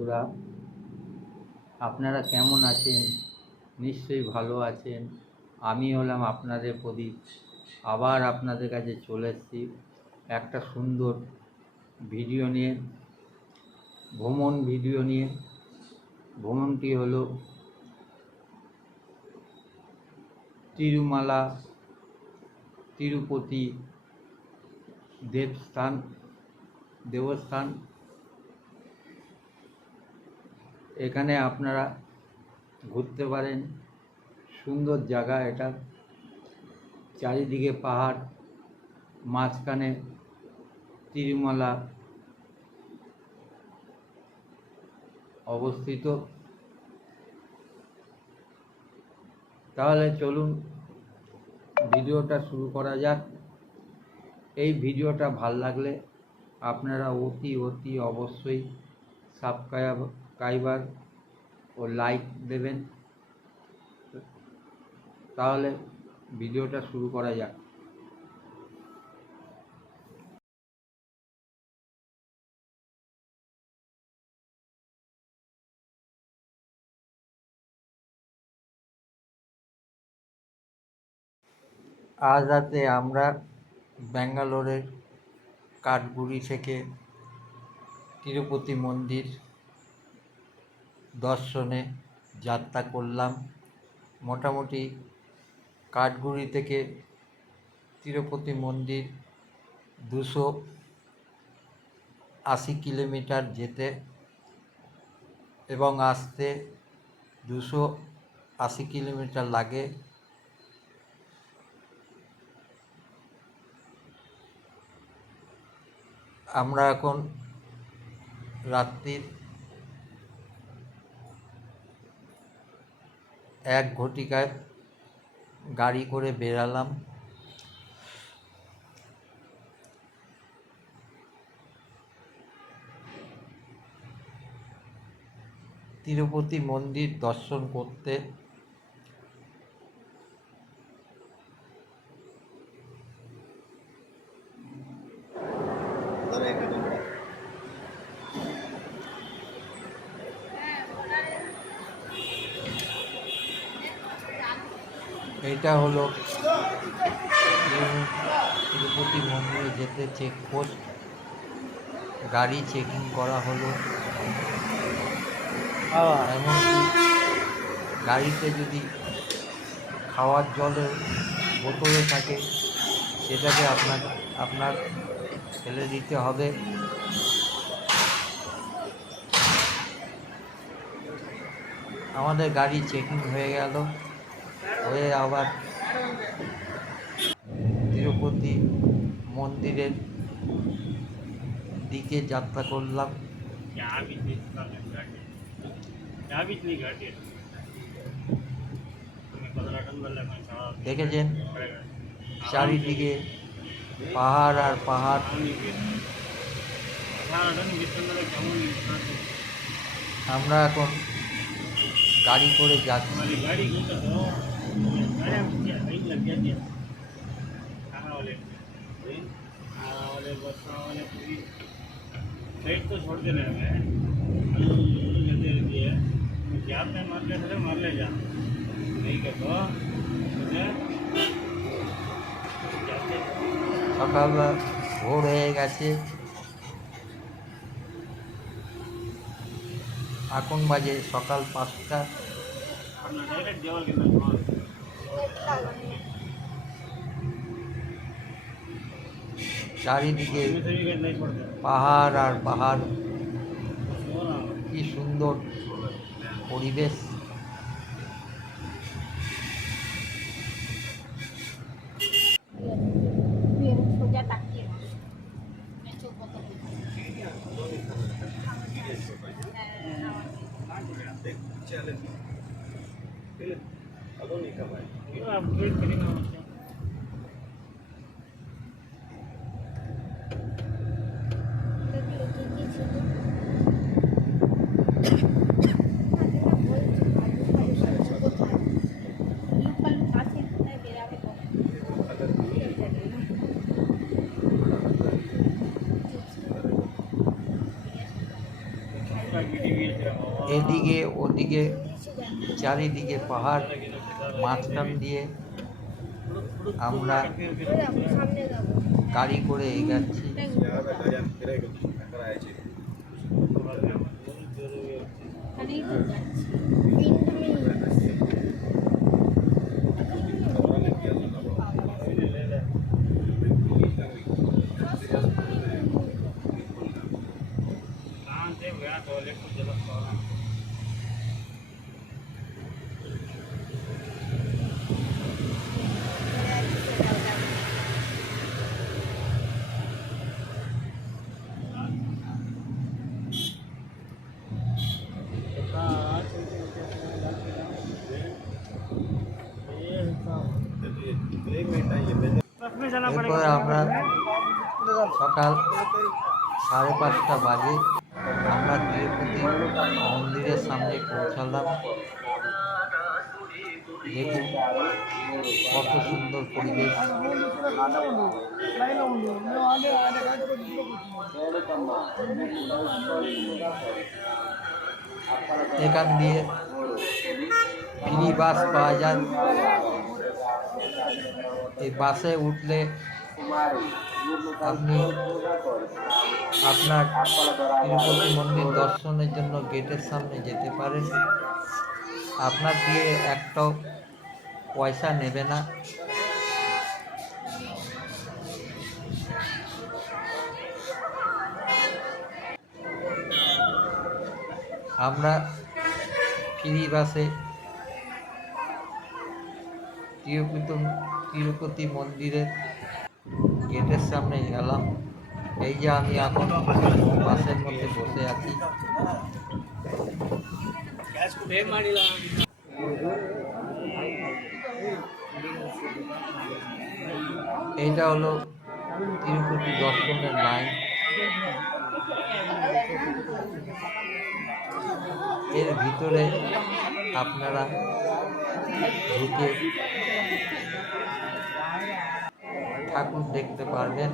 বন্ধুরা, আপনারা কেমন আছেন? নিশ্চয়ই ভালো আছেন। আমি হলাম আপনাদের প্রদীপ। আবার আপনাদের কাছে চলে এসেছি একটা সুন্দর ভিডিও নিয়ে, ভ্রমণ ভিডিও নিয়ে। ভ্রমণটি হলো তিরুমালা তিরুপতি দেবস্থান। এখানে আপনারা ঘুরতে পারেন। সুন্দর জায়গা এটা, চারিদিকে পাহাড়, মাঝখানে তিরুমালা অবস্থিত। তাহলে চলুন ভিডিওটা শুরু করা যাক। এই ভিডিওটা ভাল লাগলে আপনারা অতি অবশ্যই সাবস্ক্রাইবার ও লাইক দেবেন। তাহলে ভিডিওটা শুরু করা যাক। আজ রাতে আমরা ব্যাঙ্গালোরের কাঠগুড়ি থেকে তিরুপতি মন্দির দর্শনে যাত্রা করলাম। মোটামুটি কাঠগুড়ি থেকে তিরুপতি মন্দির 280 কিলোমিটার যেতে এবং আসতে 280 কিলোমিটার লাগে। আমরা এখন রাত্রির 1 ঘটিকায় গাড়ি করে বেরালাম। তিরুপতি মন্দির দর্শন করতে। এটা হলো তিরুপতি মন্দিরে যেতে চেকপোস্ট। গাড়ি চেকিং করা হলো। এমনকি গাড়িতে যদি খাওয়ার জলের বোতলে থাকে সেটাকে আপনার ফেলে দিতে হবে। আমাদের গাড়ি চেকিং হয়ে গেল, হয়ে আবার তিরুপতি মন্দিরের দিকে যাত্রা করলাম। দেখেছেন চারিদিকে পাহাড় আর পাহাড়। আমরা এখন গাড়ি করে যাচ্ছি। तो छोड़ देने में दिए क्या पे मार ले जा नहीं के तो সকাল ভোর হয়ে গেছে। এখন বাজে সকাল 5টা। চারিদিকে পাহাড় আর পাহাড়, কি সুন্দর পরিবেশ। এদিকে ওদিকে চারিদিকে পাহাড়, মাঝখান দিয়ে আমরা গাড়ি করে এগাচ্ছি। এরপরে আমরা সকাল 5:30 বাজে আমরা তিরুপতি মন্দিরের সামনে পৌঁছালাম। দেখুন কত সুন্দর পরিবেশ। এখান দিয়ে ফ্রি বাস পাওয়া যায়। এই বাসে উঠলে আপনি আপনার তিরুপতি মন্দির দর্শনের জন্য গেটের সামনে যেতে পারেন। আপনার দিয়ে একটাও পয়সা নেবে না। আমরা ফ্রি বাসে তিরুপতি মন্দিরের গেটের সামনে গেলাম। এই যে আমি এখন বাসের মধ্যে বসে আছি। এইটা হলো তিরুপতি দর্শনের লাইন। এর ভিতরে আপনারা ঢুকে ঠাকুর দেখতে পারবেন।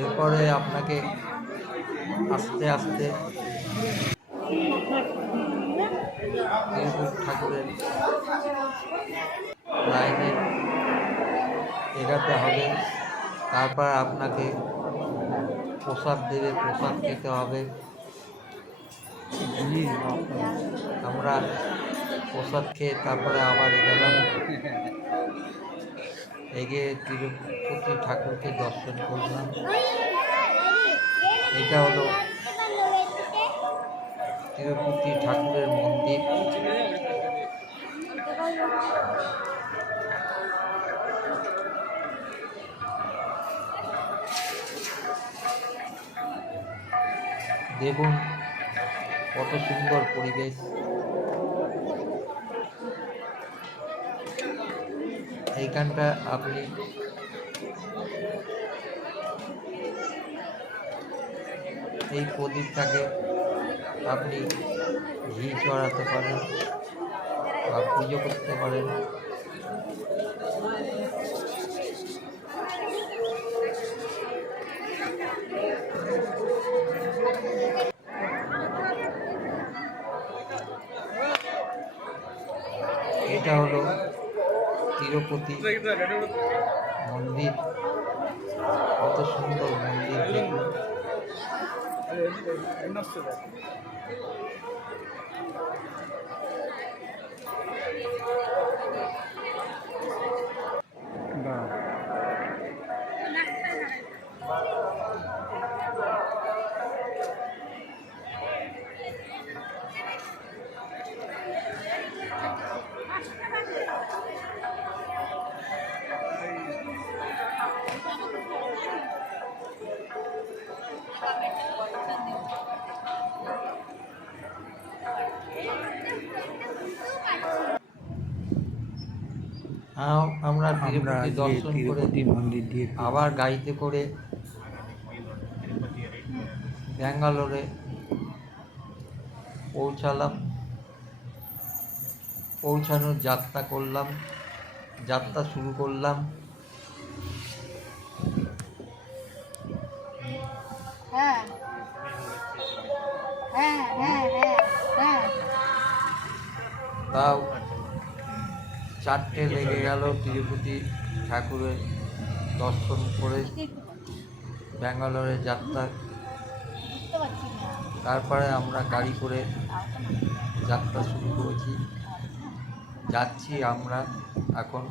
এরপরে আপনাকে আস্তে আস্তে তিরুপতি ঠাকুরের লাইনে এগাতে হবে। তারপর আপনাকে প্রসাদ দেবে, প্রসাদ খেতে হবে। আমরা প্রসাদ খেয়ে তারপরে আবার এগেলাম। এগিয়ে তিরুপতি ঠাকুরকে দর্শন করলাম। এটা হলো তিরুপতি ঠাকুরের মন্দির। দেখুন কত সুন্দর পরিবেশ। এইখানটা আপনি এই প্রদীপটাকে আপনি ঘি চড়াতে পারেন বা পুজো করতে পারেন। এটা হলো তিরুপতি মন্দির। কত সুন্দর মন্দির দেখুন। আমরা তিরুপতি দর্শন করে মন্দির দিয়ে আবার গাড়িতে করে ব্যাঙ্গালোরে পৌঁছালাম, পৌঁছানোর যাত্রা করলাম, যাত্রা শুরু করলাম। হ্যাঁ হ্যাঁ হ্যাঁ হ্যাঁ হ্যাঁ তাও 4টে লেগে গেল তিরুপতি ঠাকুরের দর্শন করে ব্যাঙ্গালোরে যাত্রা। বুঝতে পারছি না। তারপরে আমরা গাড়ি করে যাত্রা শুরু করেছি। যাচ্ছি আমরা এখন।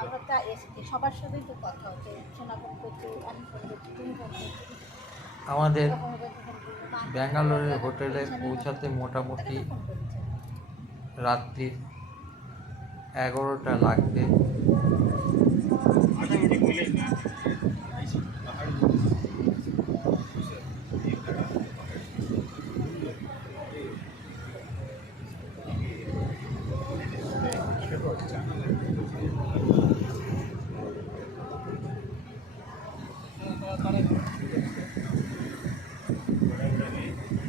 আমরা তো এসেছি, সবার সাথেই তো কথা হচ্ছে, শোনা ফোন করছি, আমি ফোন করছি, তুমি ফোন করছি। আমাদের ব্যাঙ্গালোরের হোটেলে পৌঁছাতে মোটামুটি রাত্রি 11টা লাগবে। ऑटोमेटिक मिलेगा।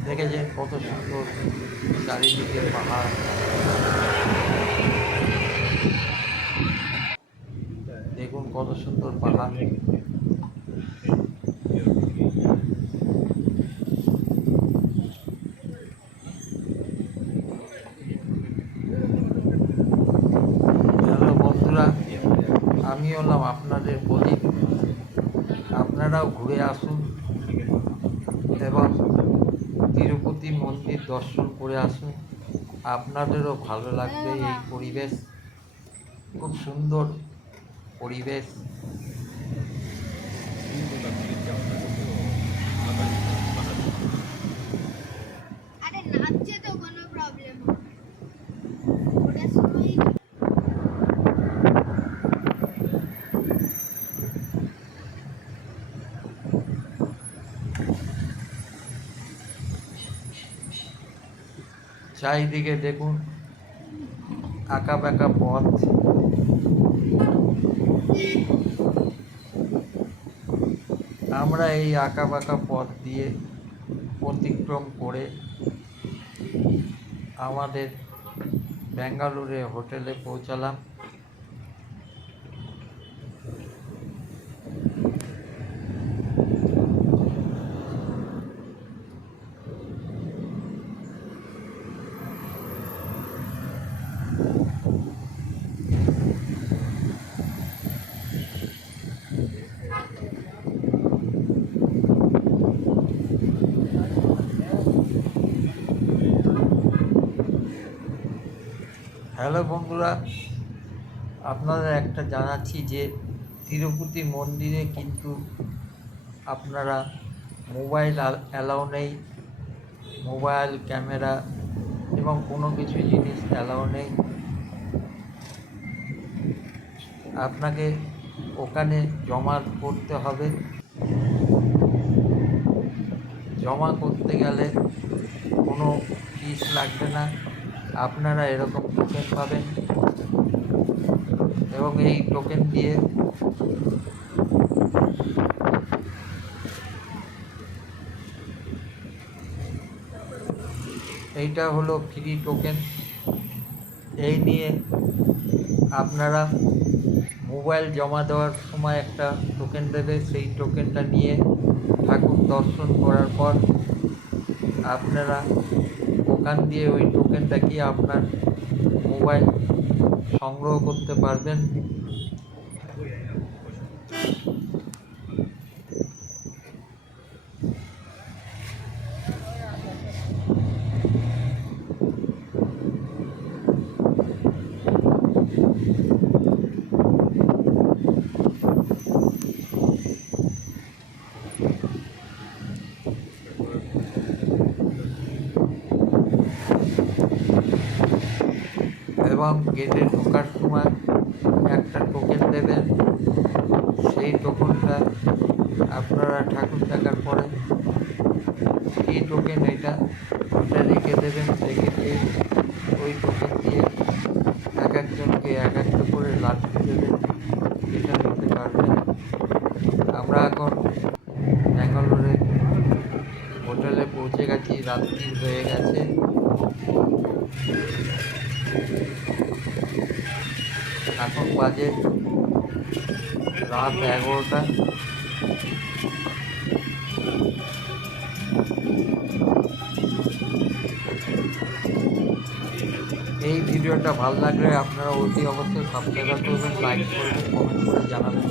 দেখেছেন কত সুন্দর চারিদিকে পাহাড়। দেখুন কত সুন্দর পাহাড়। হ্যালো বন্ধুরা, আমি হলাম আপনাদের প্রদীপ। আপনারাও ঘুরে আসুন এবং তিরুপতি মন্দির দর্শন করে আসুন। আপনাদেরও ভালো লাগবে। এই পরিবেশ খুব সুন্দর পরিবেশ। আরে নাচছে তো, কোনো প্রবলেম ওটা শুধুই চারিদিকে দেখুন আঁকা বাঁকা পথ। আমরা এই আঁকা বাঁকা পথ দিয়ে অতিক্রম করে আমাদের ব্যাঙ্গালোরে হোটেলে পৌঁছালাম। হ্যালো বন্ধুরা, আপনাদের একটা জানাচ্ছি যে তিরুপতি মন্দিরে কিন্তু আপনারা মোবাইল অ্যালাউ নেই। মোবাইল ক্যামেরা এবং কোনো কিছু জিনিস অ্যালাউ নেই। আপনাকে ওখানে জমা করতে হবে। জমা করতে গেলে কোনো ফিস লাগবে না। আপনারা এরকম টোকেন পাবেন এবং এই টোকেন দিয়ে এইটা হলো ফ্রি টোকেন। এই নিয়ে আপনারা মোবাইল জমা দেওয়ার সময় একটা টোকেন দেবে। সেই টোকেনটা নিয়ে ঠাকুর দর্শন করার পর আপনারা ওখান দিয়ে ওই টোকেনটা কি আপনার মোবাইল সংগ্রহ করতে পারবেন। এবং গেটে ঢোকার সময় একটা টোকেন দেবেন। সেই টোকেনটা আপনারা ঠাকুর দেখার পরে এই টোকেন এটা রেখে দেবেন। রেখে দিয়ে ওই টোকেন দিয়ে এক একজনকে এক একটা করে লাড্ডু দেবেন, এটা নিতে পারবেন। আমরা এখন ব্যাঙ্গালোরে হোটেল পৌঁছে গেছি, রাত্রি হয়ে গেছে। এখন বাজে রাত 11টা। এই ভিডিওটা ভালো লাগলে আপনারা অতি অবশ্যই সাবস্ক্রাইব করবেন, লাইক করবেন, কমেন্ট করে জানাবেন।